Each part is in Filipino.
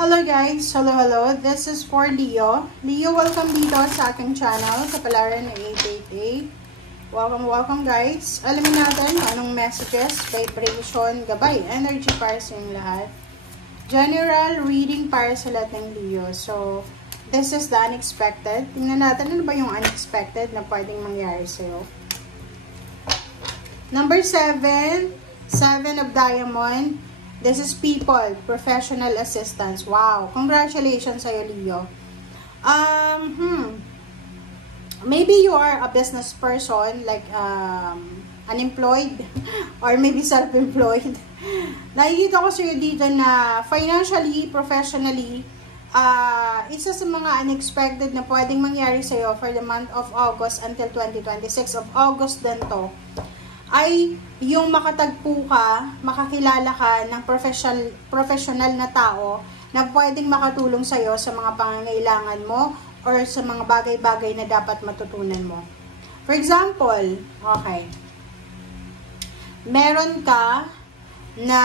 Hello guys! Hello! This is for Leo. Leo, welcome dito sa aking channel, Kapalaran 888. Welcome guys. Alamin natin anong messages, vibration, gabay, energy para sa inyong lahat. General reading para sa lahat ng Leo. So, this is the unexpected. Tingnan natin ano ba yung unexpected na pwedeng mangyari sa'yo. Number 7, 7 of Diamond. This is people, professional assistance. Wow, congratulations sa'yo, Leo. Maybe you are a business person, like unemployed, or maybe self-employed. Nakikita ko sa'yo dito na financially, professionally, isa sa mga unexpected na pwedeng mangyari sa'yo for the month of August until 2026 of August din to, ay yung makatagpo ka, makakilala ka ng professional na tao na pwedeng makatulong sa'yo sa mga pangangailangan mo or sa mga bagay-bagay na dapat matutunan mo. For example, okay, meron ka na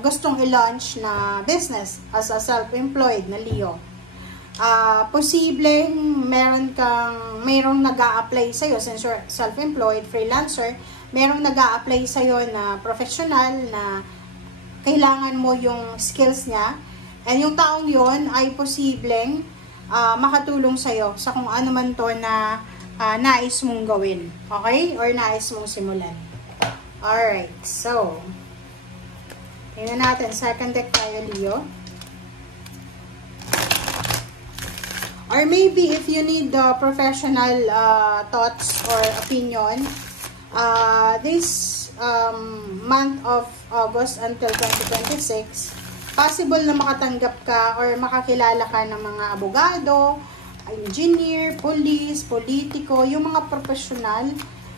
gustong i-launch na business as a self-employed na Leo. Posibleng mayroong nag-a-apply sa'yo since you're self-employed, freelancer, merong nag-a-apply sa'yo na professional na kailangan mo yung skills niya. And yung taong yon ay posibleng makatulong sa'yo sa kung ano man to na nais mong gawin. Okay? Or nais mong simulan. Alright. So, tingnan natin. Second deck tayo, Leo. Or maybe if you need the professional thoughts or opinion, this month of August until 2026, possible na makatanggap ka or makakilala ka ng mga abogado, engineer, police, politiko, yung mga professional,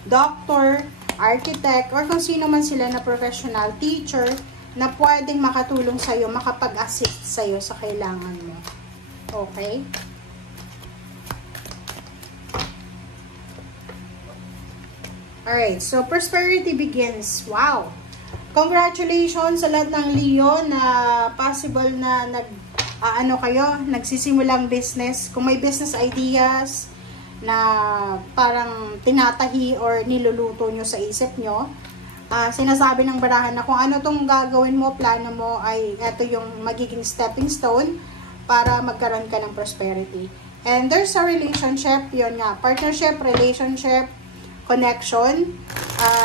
doctor, architect, or kung sino man sila na professional, teacher, na pwedeng makatulong sa'yo, makapag-assist sa'yo sa kailangan mo. Okay? Alright, so prosperity begins. Wow! Congratulations sa lahat ng Leo na possible na nagsisimulang business. Kung may business ideas na parang tinatahi or niluluto nyo sa isip nyo, sinasabi ng barahan na kung ano tong gagawin mo, plano mo, ay ito yung magiging stepping stone para magkaroon ka ng prosperity. And there's a relationship, yun nga, partnership, relationship, connection,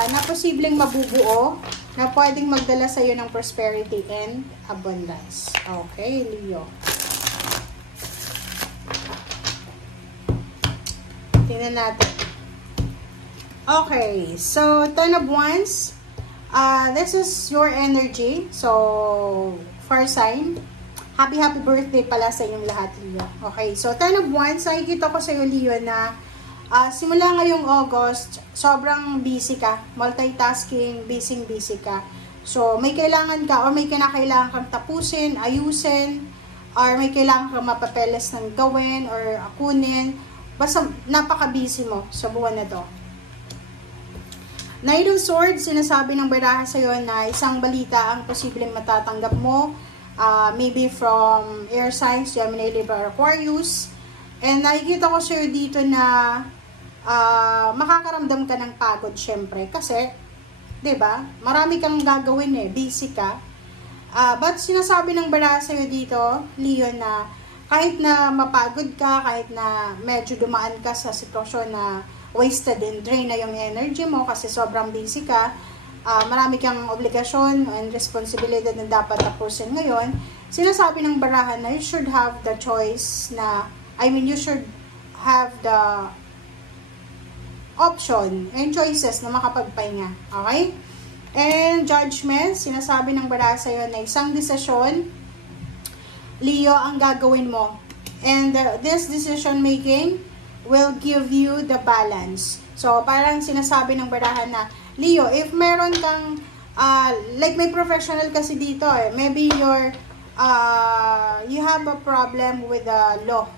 na posibleng mabubuo, na pwedeng magdala sa iyo ng prosperity and abundance. Okay, Leo. Tingnan natin. Okay, so 10 of Wands. This is your energy. So, fire sign. Happy birthday pala sa inyong lahat, Leo. Okay, so 10 of Wands. Nakikita ko sa iyo, Leo, na simula ngayong August, sobrang busy ka. Multitasking, busy ka. So, may kailangan ka or may kinakailangan kang tapusin, ayusin, or may kailangan kang mapapeles ng gawin or akunin. Basta, napaka-busy mo sa buwan na to. Knight of Swords, sinasabi ng baraha sa'yo na isang balita ang posibleng matatanggap mo. Maybe from air signs, Gemini, Libra, Aquarius. And nakikita ko sa'yo dito na makakaramdam ka ng pagod syempre kasi 'di ba? Marami kang gagawin busy ka. But sinasabi ng baraha sa'yo dito, Leo, na kahit na mapagod ka, kahit na medyo dumaan ka sa sitwasyon na wasted and drain na yung energy mo kasi sobrang busy ka, marami kang obligasyon and responsibility na dapat tapusin ngayon, sinasabi ng baraha na you should have the choice na, you should have the option and choices na makapagpahinga. Okay? And judgment, sinasabi ng baraha sa'yo na isang desisyon, Leo, ang gagawin mo. And this decision making will give you the balance. So, parang sinasabi ng baraha na, Leo, if meron kang, like may professional kasi dito maybe you have a problem with the law.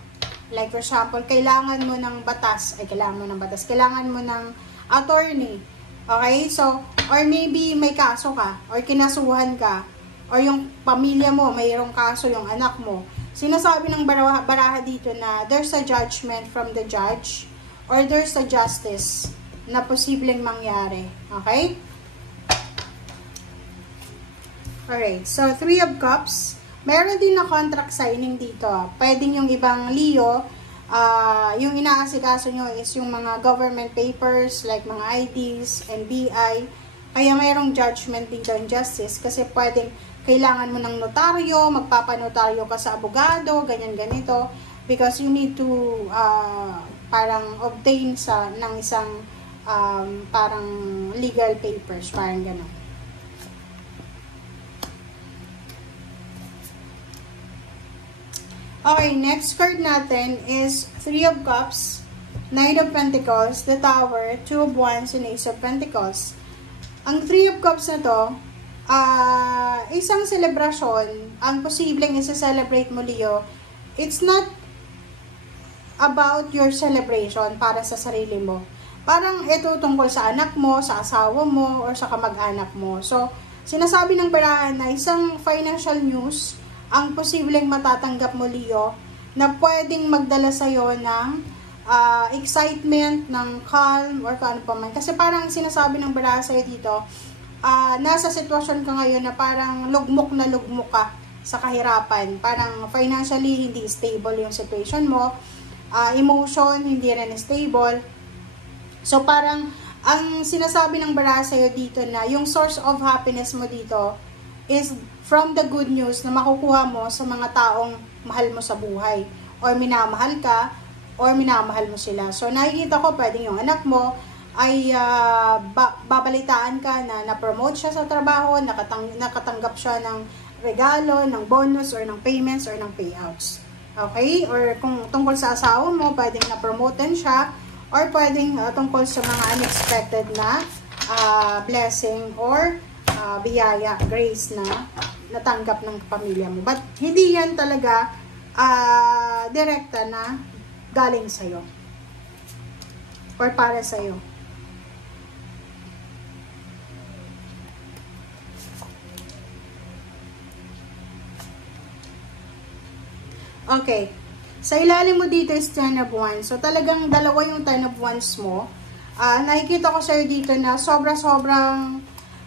Like for example, kailangan mo ng kailangan mo ng attorney. Okay? So, or maybe may kaso ka, or kinasuhan ka, or yung pamilya mo, mayroong kaso yung anak mo, sinasabi ng baraha dito na there's a judgment from the judge or there's a justice na posibleng mangyari. Okay? Alright, so 3 of Cups. Meron din na contract signing dito. Pwedeng yung ibang Leo, yung inaasikaso nyo is yung mga government papers like mga IDs, NBI. Kaya mayroong judgment dito in justice kasi pwedeng kailangan mo ng notaryo, magpapanotaryo ka sa abogado, ganyan ganito. Because you need to parang obtain ng isang parang legal papers, parang gano'n. Okay, next card natin is 3 of Cups, Knight of Pentacles, the Tower, 2 of Wands, and Ace of Pentacles. Ang 3 of Cups na to, isang selebrasyon, ang posibleng isa-celebrate mo, Leo, it's not about your celebration para sa sarili mo. Parang ito tungkol sa anak mo, sa asawa mo, or sa kamag-anak mo. So, sinasabi ng barahan na isang financial news ang posibleng matatanggap mo, Leo, na pwedeng magdala sa'yo ng excitement, ng calm, or kung ano pa man. Kasi parang sinasabi ng baraha sa'yo dito, nasa sitwasyon ka ngayon na parang lugmok na lugmok ka sa kahirapan. Parang financially hindi stable yung situation mo, emotion hindi rin stable. So parang ang sinasabi ng baraha sa'yo dito na yung source of happiness mo dito is from the good news na makukuha mo sa mga taong mahal mo sa buhay, or minamahal ka, or minamahal mo sila. So nakikita ko pwedeng yung anak mo ay babalitaan ka na na-promote siya sa trabaho, nakatanggap siya ng regalo, ng bonus, or ng payments, or ng payouts. Okay? Or kung tungkol sa asawa mo, pwedeng na-promoten siya, or pwedeng tungkol sa mga unexpected na blessing or biyaya, grace na natanggap ng pamilya mo. But hindi yan talaga direkta na galing sa'yo or para sa'yo. Okay. Sa ilalim mo dito is 10 of Wands. So talagang dalawa yung 10 of Wands mo. Nakikita ko sa'yo dito na sobrang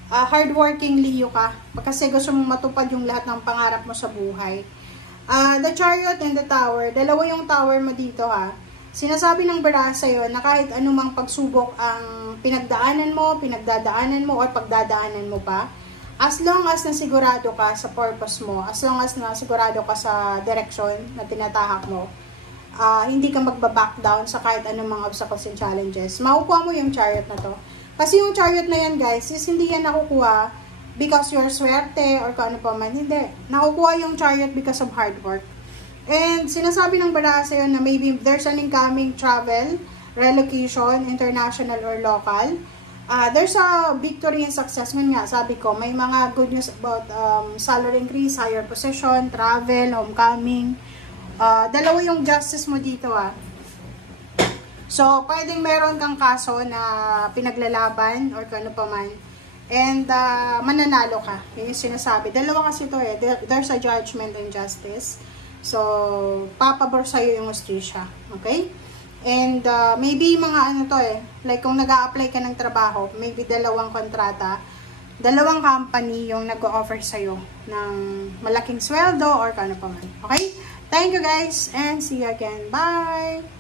hardworking Leo ka. Kasi gusto mong matupad yung lahat ng pangarap mo sa buhay. The Chariot and the Tower. Dalawa yung tower mo dito ha. Sinasabi ng baraha sa'yo na kahit anumang pagsubok ang pinagdaanan mo, pinagdadaanan mo, or pagdadaanan mo pa, as long as nasigurado ka sa purpose mo, as long as nasigurado ka sa direction na tinatahak mo, hindi ka magbaback down sa kahit anumang obstacles and challenges, makukuha mo yung Chariot na to. Kasi yung Chariot na yan, guys, is hindi yan nakukuha because you're swerte or kung ano pa man. Hindi. Nakukuha yung Chariot because of hard work. And sinasabi ng baraha sa'yo na maybe there's an incoming travel, relocation, international or local. There's a victory and success. Nga, sabi ko, may mga good news about salary increase, higher position, travel, homecoming. Dalawa yung justice mo dito So, pwedeng meron kang kaso na pinaglalaban or kung ano pa man. And, mananalo ka. Yun yung sinasabi. Dalawa kasi ito There's a judgment and justice. So, papabor sa'yo yung hustisya. Okay? And, maybe mga ano to like kung nag-a-apply ka ng trabaho, maybe dalawang kontrata, dalawang company yung nag-o-offer sa'yo ng malaking sweldo or kung ano pa man. Okay? Thank you guys and see you again. Bye!